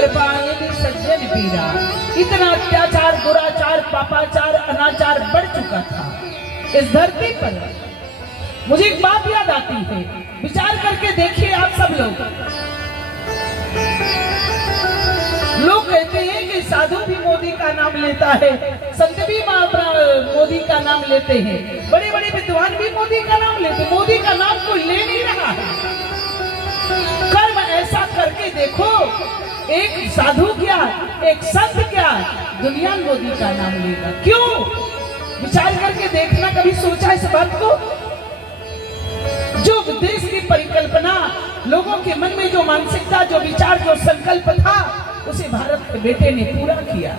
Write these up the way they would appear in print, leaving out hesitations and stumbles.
कृपा निधि सज्जन पीरा। इतना अत्याचार, दुराचार, पापाचार, अनाचार बढ़ चुका था इस धरती पर। मुझे एक बात याद आती है, विचार करके देखिए आप सब लोग। लोग कहते हैं कि साधु भी मोदी का नाम लेता है, संत भी मोदी का नाम लेते हैं, बड़े बड़े विद्वान भी मोदी का नाम लेते हैं। मोदी का नाम कोई ले नहीं रहा है। कर्म ऐसा करके देखो, एक साधु क्या, एक संत क्या, दुनिया मोदी का नाम लेगा। क्यों? विचार करके देखना, कभी सोचा इस बात को? जो देश की परिकल्पना, लोगों के मन में जो मानसिकता, जो विचार, जो संकल्प था, उसे भारत के बेटे ने पूरा किया।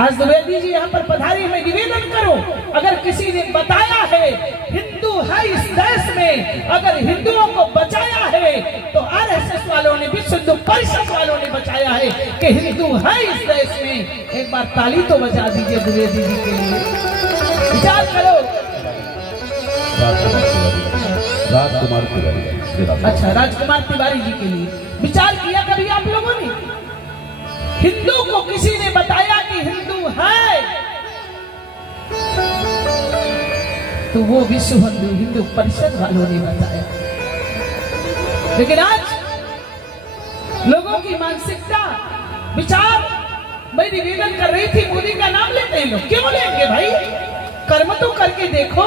आज द्विवेदी जी यहाँ पर पधारे, मैं निवेदन करूं, अगर किसी ने बताया है हिंदू है इस देश में, अगर हिंदुओं को बचाया है तो आरएसएस वालों ने, विश्व हिंदू परिषद वालों ने बचाया है कि हिंदू है इस देश में। एक बार ताली तो बजा दीजिए द्विवेदी जी के लिए। विचार करो। राजकुमार तिवारी। अच्छा, राजकुमार तिवारी जी के लिए विचार किया कभी आप लोगों ने? हिंदू को किसी ने बताया कि हिंदू है तो वो विश्व हिंदू परिषद वालों ने बताया। लेकिन आज लोगों की मानसिकता, विचार, मैं निवेदन कर रही थी, मोदी का नाम लेते हैं लोग। क्यों लेंगे भाई? कर्म तो करके देखो,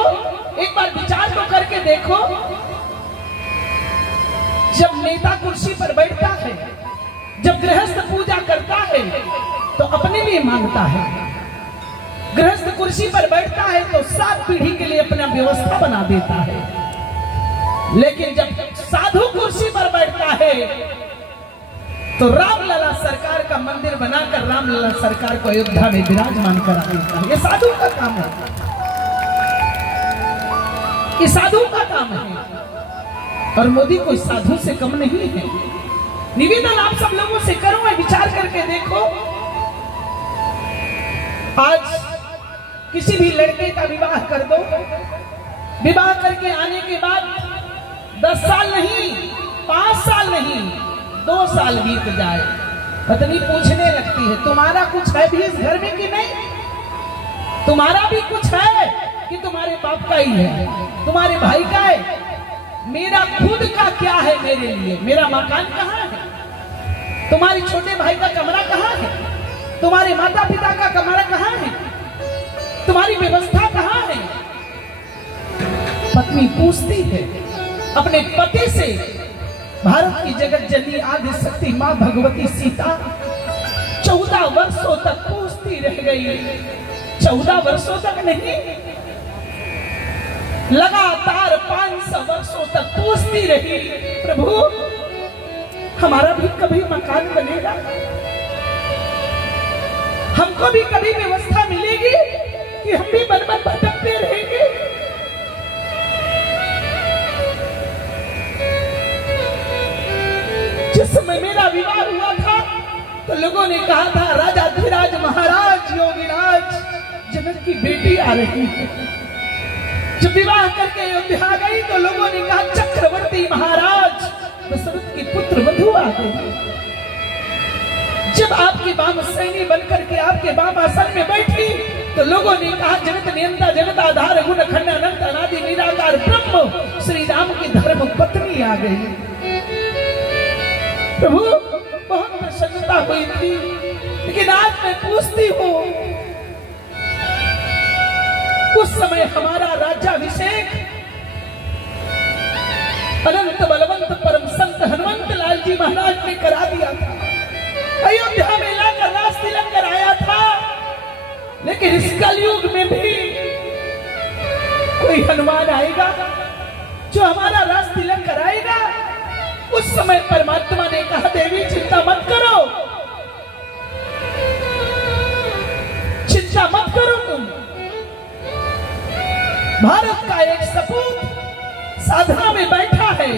एक बार विचार तो करके देखो। जब नेता कुर्सी पर बैठता है, जब गृहस्थ पूजा करता है तो अपने लिए मांगता है। गृहस्थ कुर्सी पर बैठता है तो 7 पीढ़ी के लिए अपना व्यवस्था बना देता है। लेकिन जब साधु कुर्सी पर बैठता है तो रामलला सरकार का मंदिर बनाकर रामलला सरकार को अयोध्या में विराजमान करा देता है। ये साधु का काम है, ये साधु का काम है। और मोदी कोई साधु से कम नहीं है। निवेदन आप सब लोगों से करूं, मैं विचार करके देखो। आज किसी भी लड़के का विवाह कर दो, विवाह करके आने के बाद 10 साल नहीं, 5 साल नहीं, 2 साल बीत जाए, पत्नी पूछने लगती है तुम्हारा कुछ है भी इस घर में कि नहीं? तुम्हारा भी कुछ है कि तुम्हारे बाप का ही है, तुम्हारे भाई का है? मेरा खुद का क्या है मेरे लिए? मेरा मकान कहाँ है? तुम्हारे छोटे भाई का कमरा कहाँ है? तुम्हारे माता पिता का कमरा कहाँ है? तुम्हारी व्यवस्था कहाँ है? पत्नी पूछती है अपने पति से। भारत की जगत जननी आदि शक्ति मां भगवती सीता 14 वर्षों तक पूछती रह गई। 14 वर्षों तक नहीं, लगातार 500 वर्षों तक पूछती रही, प्रभु हमारा भी कभी मकान बनेगा? हमको भी कभी व्यवस्था मिलेगी कि हम भी बन बन भटकते रहेंगे? जिस समय मेरा विवाह हुआ था तो लोगों ने कहा था राजा धीराज महाराज योगीराज जनक की बेटी आ रही है। जब विवाह करके अयोध्या गई तो लोगों ने कहा चक्रवर्ती महाराज दशरथ की पुत्र वधू आ गई। जब आपकी बाम सैनी बनकर के आपके बाम आसन में बैठी तो लोगों ने कहा जगत नियंता जगत आधार गुण खंड अनंत अनादि निराकार ब्रह्म श्री राम की धर्म पत्नी आ गई। प्रभु बहुत प्रसन्नता हुई थी। लेकिन आज मैं पूछती हूँ, उस समय हमारा राज्याभिषेक अनंत बलवंत परम संत हनुमंत लाल जी महाराज ने करा दिया था। अयोध्या में लाकर राज तिलक कराया था। लेकिन इस कलयुग में भी कोई हनुमान आएगा जो हमारा राज तिलक कराएगा? उस समय परमात्मा ने कहा देवी चिंता मत करो, चिंता मत करो तुम। भारत का एक सपूत साधना में बैठा है,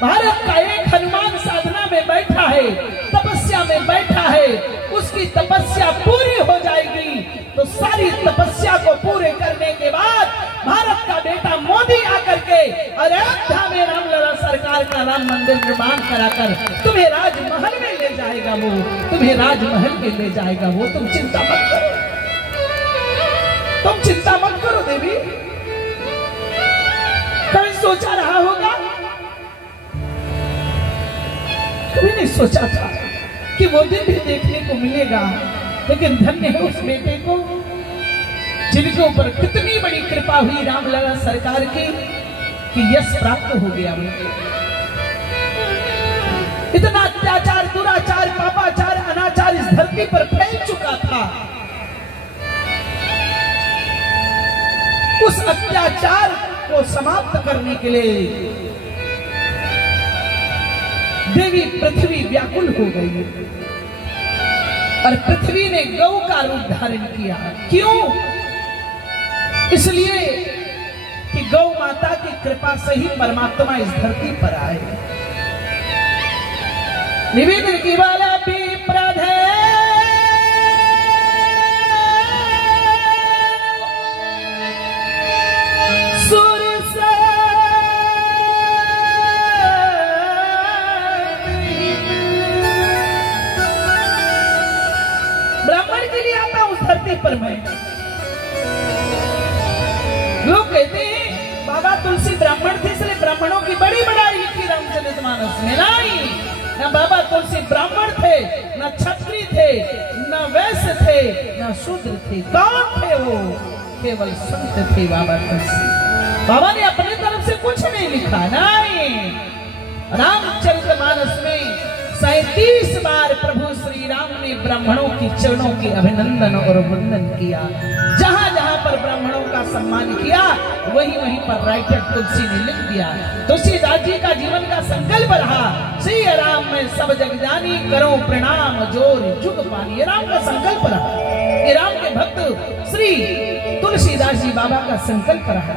भारत का एक हनुमान साधना में बैठा है, तपस्या में बैठा है। उसकी तपस्या पूरी हो जाएगी तो सारी तपस्या को पूरे करने के बाद भारत का बेटा मोदी आकर के अयोध्या में रामलला सरकार का राम मंदिर निर्माण कराकर तुम्हें राजमहल में ले ले जाएगा वो, तुम्हें राजमहल में ले जाएगा वो, तुम चिंता मत करो, तुम चिंता मत करो देवी। कभी सोचा रहा होगा, कभी नहीं सोचा था कि वो दिन भी देखने को मिलेगा, लेकिन धन्य है उस बेटे को जिनके ऊपर कितनी बड़ी कृपा हुई रामलला सरकार की कि यश प्राप्त हो गया मुझे। इतना अत्याचार, दुराचार, पापाचार, अनाचार इस धरती पर फैल चुका था। उस अत्याचार को समाप्त करने के लिए देवी पृथ्वी व्याकुल हो गई और पृथ्वी ने गौ का रूप धारण किया। क्यों? इसलिए कि गौ माता की कृपा से ही परमात्मा इस धरती पर आए। निवेदन की वाला विप्रध सुर से ब्राह्मण के लिए आता उस धरती पर मैं। लोग कहते हैं बाबा तुलसी ब्राह्मण थे इसलिए ब्राह्मणों की बड़ी बड़ाई लिखी रामचरितमानस में। नहीं, न बाबा तुलसी ब्राह्मण थे, न क्षत्रिय थे, न वैश्य थे, न शूद्र थे। कौन थे वो? केवल संत थे बाबा तुलसी। बाबा ने अपने तरफ से कुछ नहीं लिखा। नहीं, रामचरितमानस में 37 बार प्रभु श्री राम ने ब्राह्मणों की चरणों के अभिनंदन और वंदन किया। जहां जहां पर ब्राह्मणों का सम्मान किया वहीं वहीं पर राइटर तुलसी ने लिख दिया। तुलसीदास जी का जीवन का संकल्प रहा, श्री राम में सब जग जानी, करो प्रणाम जोर जुग पानी। राम का संकल्प रहा, ये राम के भक्त श्री तुलसीदास जी बाबा का संकल्प रहा।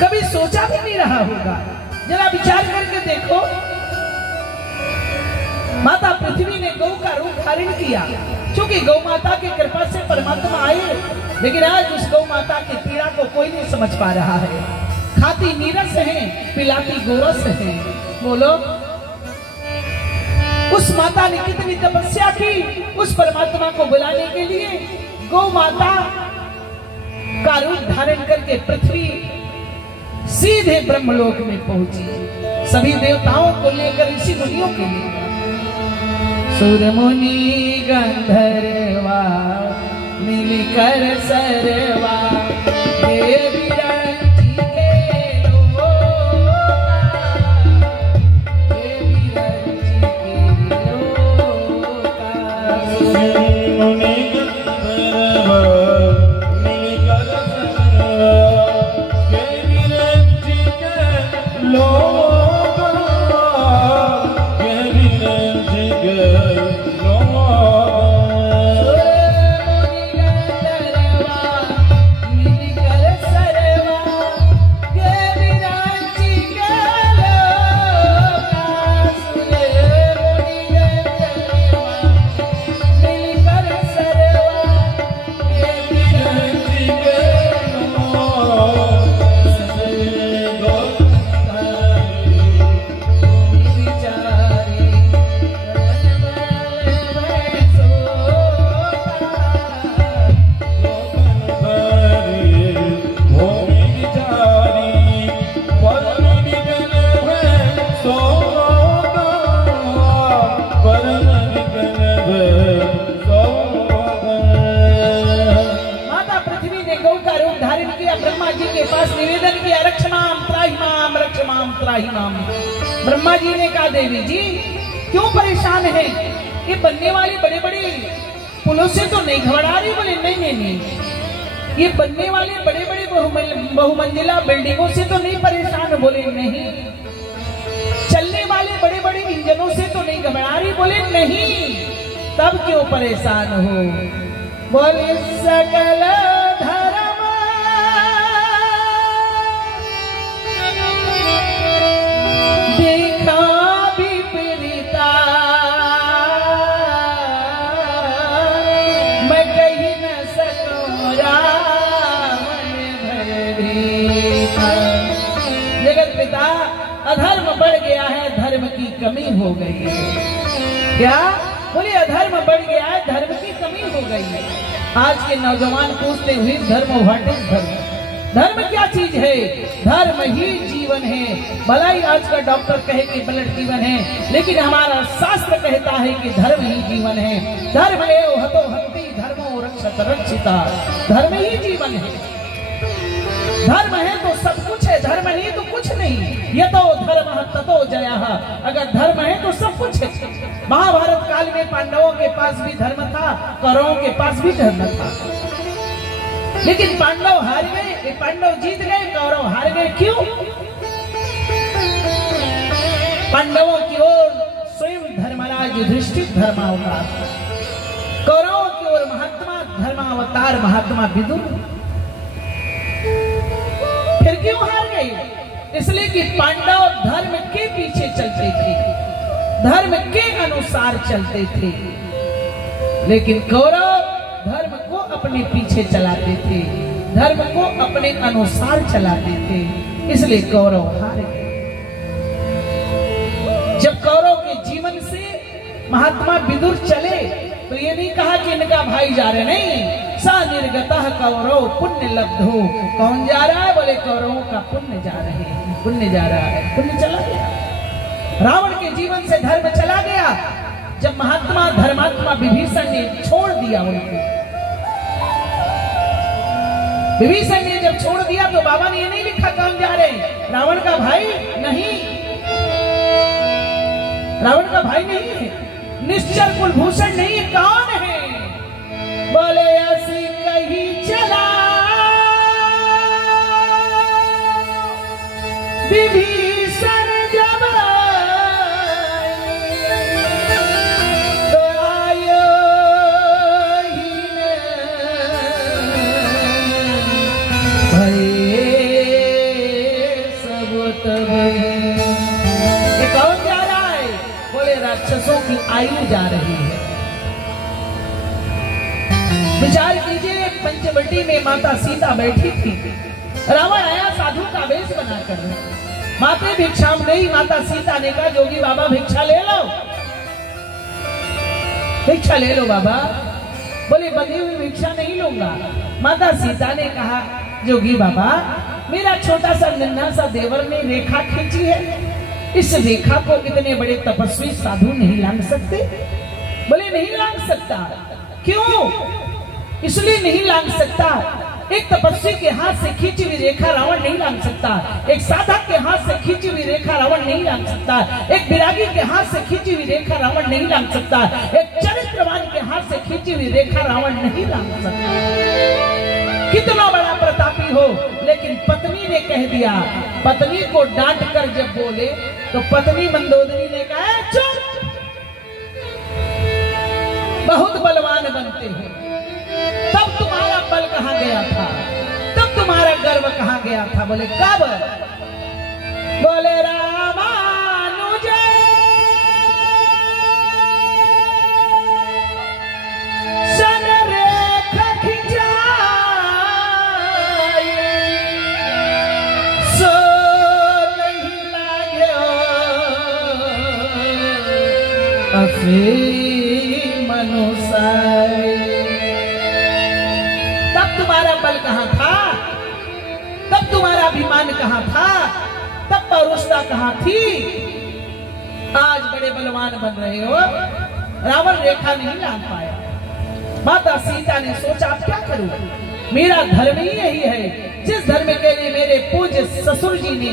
कभी सोचा भी नहीं रहा होगा। जरा विचार करके देखो, माता पृथ्वी ने गौ का रूप धारण किया क्योंकि गौ माता की कृपा से परमात्मा आए। लेकिन आज उस गौ माता की पीड़ा को कोई नहीं समझ पा रहा है। खाती नीरस है, पिलाती गोरस है। बोलो, उस माता ने कितनी तपस्या की उस परमात्मा को बुलाने के लिए। गौ माता का रूप धारण करके पृथ्वी सीधे ब्रह्मलोक में पहुंची, सभी देवताओं को लेकर, ऋषि मुनियों के लिए। सुर मुनि गंधर्वा मिलकर सरवा, देवी रंजी के लोका, देवी रंजी के लोका। सुर मुनि गंधर्वा मिलकर सरवा, देवी रंजी के लोका। ब्रह्मा जी ने कहा, देवी जी क्यों परेशान है? ये बनने वाले बड़े बड़े पुलों से तो नहीं घबरा रही? बोले नहीं नहीं नहीं, ये बनने वाले बड़े बड़े बहुमंजिला बिल्डिंगों से तो नहीं परेशान? बोले नहीं। चलने वाले बड़े बड़े इंजनों से तो नहीं घबरा रही? बोले नहीं। तब क्यों परेशान हो? बोले सकल धर्म देखा विपरीता, मैं कही न सकूं रावण भयभीता। जगत पिता, अधर्म बढ़ गया है, धर्म की कमी हो गई है। क्या बोले? अधर्म बढ़ गया है, धर्म की कमी हो गई है। आज के नौजवान पूछते हुए धर्म व्हाट इज धर्म? धर्म क्या चीज है? धर्म ही जीवन है। भला ही आज का डॉक्टर कहे कि ब्लड जीवन है, लेकिन हमारा शास्त्र कहता है कि धर्म ही जीवन है। धर्म एव हतो हन्ति धर्मो रक्षत रक्षिता। धर्म ही जीवन है। धर्म है तो सब कुछ है, धर्म नहीं तो कुछ नहीं। यतो धर्म ततो जयः। अगर धर्म है तो सब कुछ है। महाभारत काल में पांडवों के पास भी धर्म था, कौरवों के पास भी धर्म था, लेकिन पांडव हार गए, पांडव जीत गए, कौरव हार गए। क्यों? पांडवों की ओर स्वयं धर्मराज युधिष्ठिर धर्मावतार, कौरवों की ओर महात्मा धर्मावतार महात्मा विदुर। फिर क्यों हार गए? इसलिए कि पांडव धर्म के पीछे चलते थे, धर्म के अनुसार चलते थे, लेकिन कौरव धर्म को अपने पीछे चलाते थे, धर्म को अपने अनुसार चलाते थे, इसलिए कौरव हार गए। जब कौरव के जीवन से महात्मा विदुर चले तो ये नहीं कहा कि इनका भाई जा रहे, नहीं, सा निर्गतः कौरव पुण्य लब्धो। कौन जा रहा है? बोले कौरवों का पुण्य जा रहे हैं, पुण्य जा रहा है, पुण्य चला गया। रावण के जीवन से धर्म चला गया। जब महात्मा धर्मात्मा विभीषण ने छोड़ दिया उनको, विभीषण ने जब छोड़ दिया तो बाबा ने ये नहीं लिखा कौन जा रहे हैं, रावण का भाई नहीं, रावण का भाई नहीं है, निश्चर कुलभूषण नहीं, कौन है? बोले ऐसी कहीं चला विभीषण जब तो आयो ही न भये सब तब। ये कौन जा रहा है? बोले राक्षसों की आयु जा रही है। विचार कीजिए, पंचवटी में माता सीता बैठी थी, रावण आया साधु का वेश बनाकर, माते भिक्षाम नहीं। माता सीता ने कहा जोगी बाबा भिक्षा ले लो, भिक्षा ले लो बाबा। बोले बंधी हुई भिक्षा नहीं लूंगा। माता सीता ने कहा जोगी बाबा मेरा छोटा सा नन्हा सा देवर ने रेखा खींची है, इस रेखा को इतने बड़े तपस्वी साधु नहीं लांघ सकते। बोले नहीं लांघ सकता। क्यों? इसलिए नहीं लांघ सकता, एक तपस्वी के हाथ से खींची हुई रेखा रावण नहीं लांघ सकता, एक साधक के हाथ से खींची हुई रेखा रावण नहीं लांघ सकता, एक विरागी के हाथ से खींची हुई रेखा रावण नहीं लांघ सकता, एक चरित्रवान के हाथ से खींची हुई रेखा रावण नहीं लांघ सकता। कितना बड़ा प्रतापी हो, लेकिन पत्नी ने कह दिया। पत्नी को डांट कर जब बोले तो पत्नी मंदोदरी ने कहा चुप, बहुत बलवान बनते हो, तब तुम्हारा बल कहां गया था, तब तुम्हारा गर्व कहां गया था? बोले कब? बोले रामानुज सन रेखा खिंचाई सो नहीं लाग्यो अफी मनुसाई। तब तुम्हारा बल कहां था, तब तुम्हारा अभिमान कहां था, तब पौरुषता कहां थी? आज बड़े बलवान बन रहे हो, रावण रेखा नहीं लांघ पाया। माता सीता ने सोचा अब क्या करूं, मेरा धर्म ही यही है, जिस धर्म के लिए मेरे पूज्य ससुर जी ने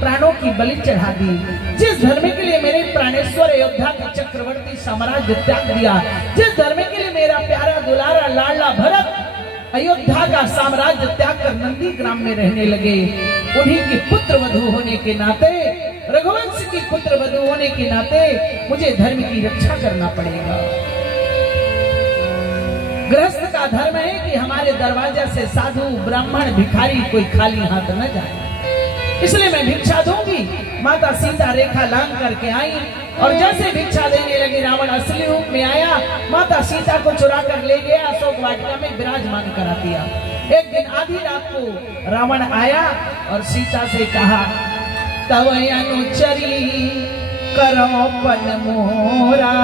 प्राणों की बलि चढ़ा दी, जिस धर्म के लिए मेरे प्राणेश्वर अयोध्या के चक्रवर्ती साम्राज्य त्याग दिया, जिस धर्म के लिए मेरा प्यारा दुलारा लाडला भरत अयोध्या का साम्राज्य त्याग कर नंदी ग्राम में रहने लगे, उन्हीं के पुत्र वधू होने के नाते, रघुवंश की पुत्र वधू होने के नाते मुझे धर्म की रक्षा करना पड़ेगा। गृहस्थ का धर्म है कि हमारे दरवाजा से साधु ब्राह्मण भिखारी कोई खाली हाथ न जाए, इसलिए मैं भिक्षा दूंगी। माता सीता रेखा लांघ करके आई और जैसे भिक्षा देने लगी रावण असली रूप में आया, माता सीता को चुरा कर ले गया, अशोक वाटिका में विराजमान करा दिया। एक दिन आधी रात को रावण आया और सीता से कहा तव अनुचरी करो पन मोरा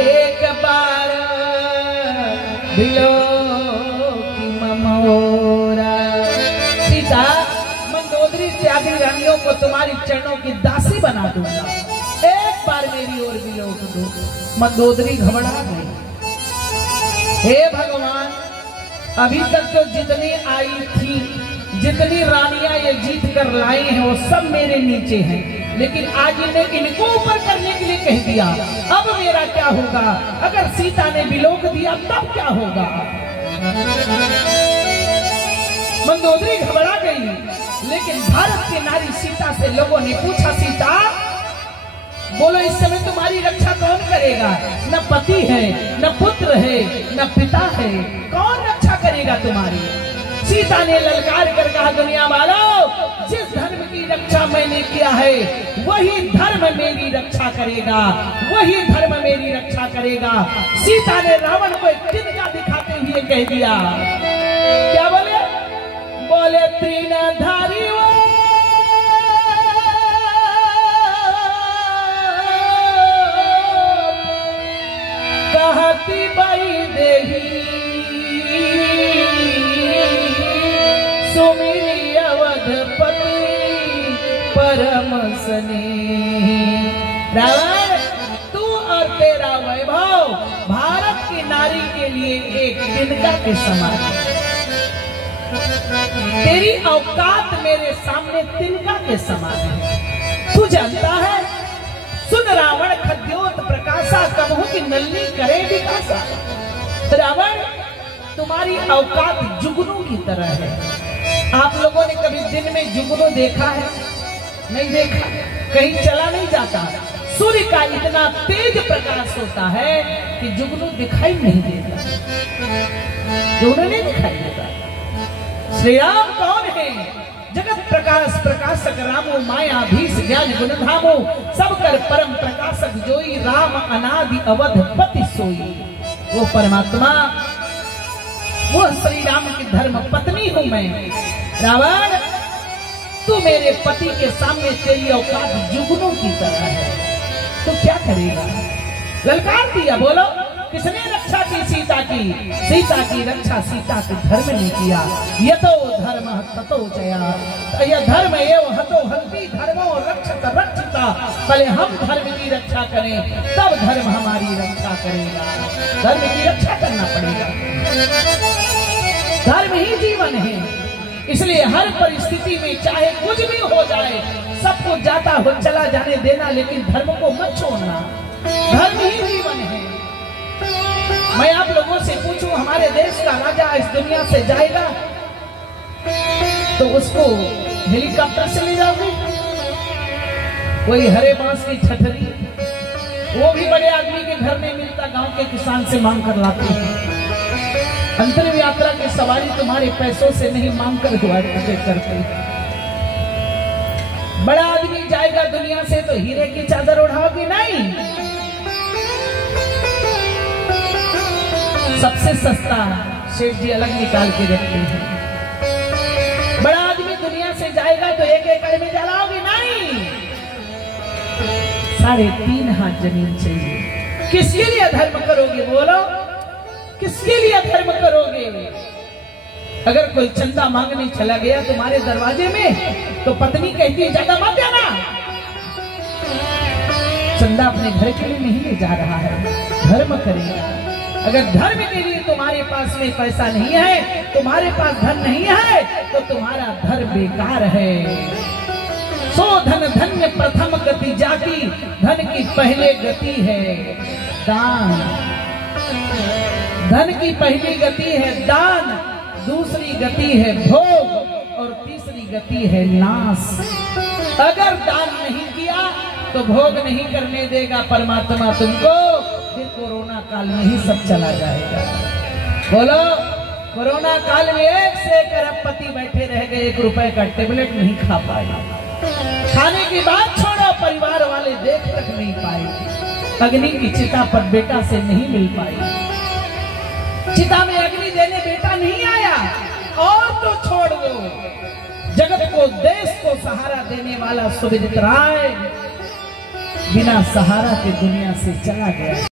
एक बार बिलो की ममोरा। सीता, मंदोदरी त्यागी रानियों को तुम्हारी चरणों की दासी बना दूंगा, एक बार मेरी ओर बिलोक दो। मंदोदरी घबरा गई। हे भगवान, अभी तक तो जितनी आई थी, जितनी रानियां ये जीत कर लाई हैं वो सब मेरे नीचे हैं, लेकिन आज इन्हें इनको ऊपर करने के लिए कह दिया। अब मेरा क्या होगा? अगर सीता ने बिलोक दिया तब क्या होगा? मंदोदरी घबरा गई। लेकिन भारत की नारी सीता से लोगों ने पूछा, सीता बोलो, इस समय तुम्हारी रक्षा कौन करेगा? न पति है, न पुत्र है, न पिता है, कौन रक्षा करेगा तुम्हारी? सीता ने ललकार कर कहा, दुनिया वालों, जिस धर्म की रक्षा मैंने किया है वही धर्म मेरी रक्षा करेगा, वही धर्म मेरी रक्षा करेगा। सीता ने रावण को एक तिनका दिखाते हुए कह दिया, क्या बोले? बोले त्रिनधारी कहती बाई देही सुमिरी अवधपति परम स्नेही। रावण, तू और तेरा वैभव भारत की नारी के लिए एक तिनका के समान है। तेरी औकात मेरे सामने तिनका के समान है। तू जानता है, सुन रावण, खद्योत प्रकाशा कबहू की नल्ली करे विकासा। रावण, तुम्हारी औकात जुगनू की तरह है। आप लोगों ने कभी दिन में जुगनू देखा है? नहीं देखा, कहीं चला नहीं जाता। सूर्य का इतना तेज प्रकाश होता है कि जुगनू दिखाई नहीं देता, जुगनू नहीं दिखाई देता। श्री राम कौन है? जगत प्रकाश प्रकाशक रामो मायाधीश ज्ञान गुण धामो सब कर परम प्रकाशक जोई राम अनादि अवधपति सोई। वो परमात्मा, वो श्री राम की धर्म पत्नी हूं मैं। रावण, तू मेरे पति के सामने तेरी औकात जुगनू की तरह है, तो क्या करेगा? ललकार दिया, बोलो, किसने रक्षा की सीता की? सीता की रक्षा सीता के धर्म ने किया। यतो धर्म ततो जया, यह धर्म एव हतो हन्ति धर्मो रक्षत रक्षिता। पहले हम धर्म की रक्षा करें, तब धर्म हमारी रक्षा करेगा। धर्म की रक्षा करना पड़ेगा, धर्म ही जीवन है। इसलिए हर परिस्थिति में चाहे कुछ भी हो जाए, सब कुछ जाता हो चला जाने देना, लेकिन धर्म को मत छोड़ना। धर्म ही जीवन है। मैं आप लोगों से पूछूं, हमारे देश का राजा इस दुनिया से जाएगा तो उसको हेलीकॉप्टर से ले जाओगे? कोई हरे बांस की छतरी, वो भी बड़े आदमी के घर नहीं मिलता, गांव के किसान से मांग कर लाते हैं। अंतरिम यात्रा की सवारी तुम्हारे पैसों से नहीं, मांग कर करते। बड़ा आदमी जाएगा दुनिया से तो हीरे की चादर उड़ाओगी नहीं, सबसे सस्ता सेठ जी अलग निकाल के रखते हैं। बड़ा आदमी दुनिया से जाएगा तो एक एकड़ में जलाओगे नहीं, 3.5 हाथ जमीन चाहिए। किसके लिए धर्म करोगे? बोलो, किसके लिए धर्म करोगे? अगर कोई चंदा मांगने चला गया तुम्हारे दरवाजे में तो पत्नी कहती है, ज्यादा मत देना, चंदा अपने घर के लिए नहीं ले जा रहा है, धर्म करेगा। अगर धर्म के लिए तुम्हारे पास में पैसा नहीं है, तुम्हारे पास धन नहीं है, तो तुम्हारा धर्म बेकार है। सो धन धन्य प्रथम गति जाकी, धन की पहले गति है दान। धन की पहली गति है दान, दूसरी गति है भोग और तीसरी गति है नाश। अगर दान नहीं किया तो भोग नहीं करने देगा परमात्मा तुमको, फिर कोरोना काल में ही सब चला जाएगा। बोलो, कोरोना काल में 1 से 1 अरबपति बैठे रह गए, 1 रुपए का टेबलेट नहीं खा पाए। खाने की बात छोड़ो, परिवार वाले देख तक नहीं पाए। अग्नि की चिता पर बेटा से नहीं मिल पाई, चिता में अग्नि देने बेटा नहीं आया। और तो छोड़ दो, जगत को देश को सहारा देने वाला सुविदित राय बिना सहारा के दुनिया से चला गया।